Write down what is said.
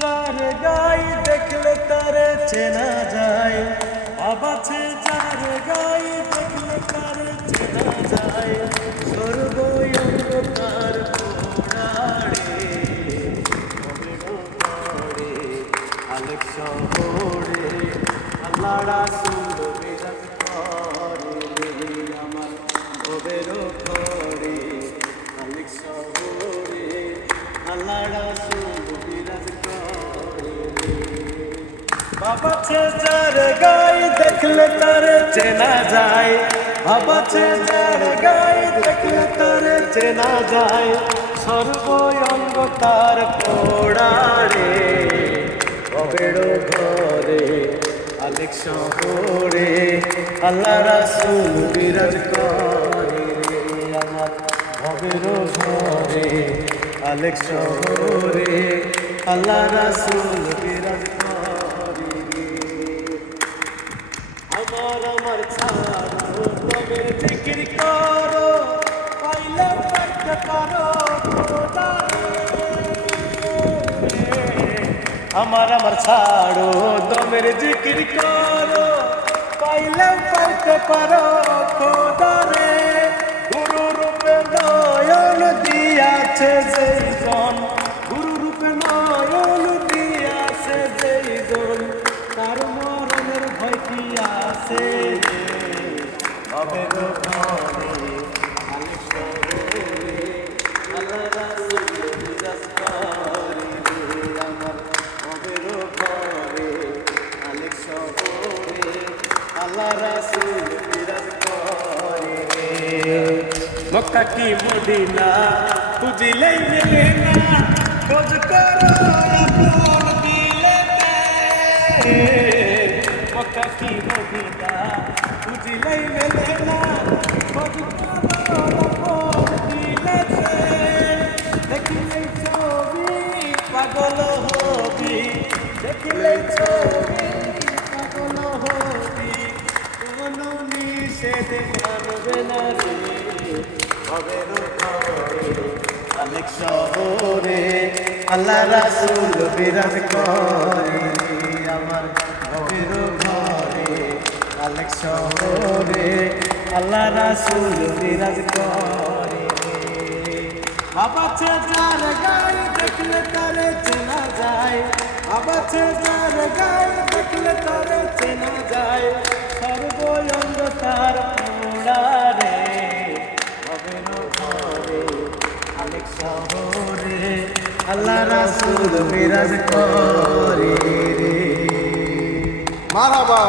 যার গাই দেখলে তারে চেনা যায়, আবাছে যার গাই দেখলে তারে চেনা যায়, সর্বয়ঙ্গ তার পোড়াড়ে করে আলেক শহরে আল্লাহ রাসূল বিরাজ করে আমার ভবের ঘরে আলেক শহরে আল্লাহ রাসূল বিরাজ করে। বাবাছে যার গাই দেখলে তারে চেনা যায়, বাবাছে যার গাই দেখলে তারে চেনা যায়, সর্বঙ্গ তার পোড়াড়ে ভবের ঘরে আলেক শহরে আল্লাহ রাসূল বিরাজ করে আমার ভবের ঘরে আলেক শহরে আল্লাহ রাসূল বিরাজ করে। আমার ছাড়ো তবে জিকির করো, পাইলে পাইতে পারো আমার ছাড়ো দমের জিকির করো, পাইলে পাইতে পারো খোদারে। গুরু রূপে নয়ন দিয়াছে যেইজন, গুরু রূপে নয়ন দিয়াছে যেইজন, তার মরণের ভয় কি আছে ভবের ঘরে আলেক শহরে আল্লাহ রাসূল বিরাজ করে আমার ভবের ঘরে আলেক শহরে আল্লাহ রাসূল বিরাজ করে। মক্কা কি মদিনা খুঁজিলেই মেলে না, খোঁজ করো আপন দিলেতে। মক্কা কি মদিনা খুঁজিলেই মেলে না, খোঁজ করো আপন দিলেতে। দেখিলেই ছবি পাগল হবি, দেখিলেই ছবি পাগল হবি, কোনো নিষেধ মানবে না রে ভবের ঘরে আলেক শহরে আল্লাহ রাসূল বিরাজ করে আমার ভবের ঘরে আলেক শহরে আল্লাহ রাসূল বিরাজ করে। বাবাছে যার গাই দেখলে তারে চেনা যায়, বাবাছে যার গাই দেখলে তারে চেনা যায়, সর্বঙ্গ তার পোড়াড়ে ভবের ঘরে আলেক শহরে আল্লাহ রাসূল বিরাজ করে। মারহাবা।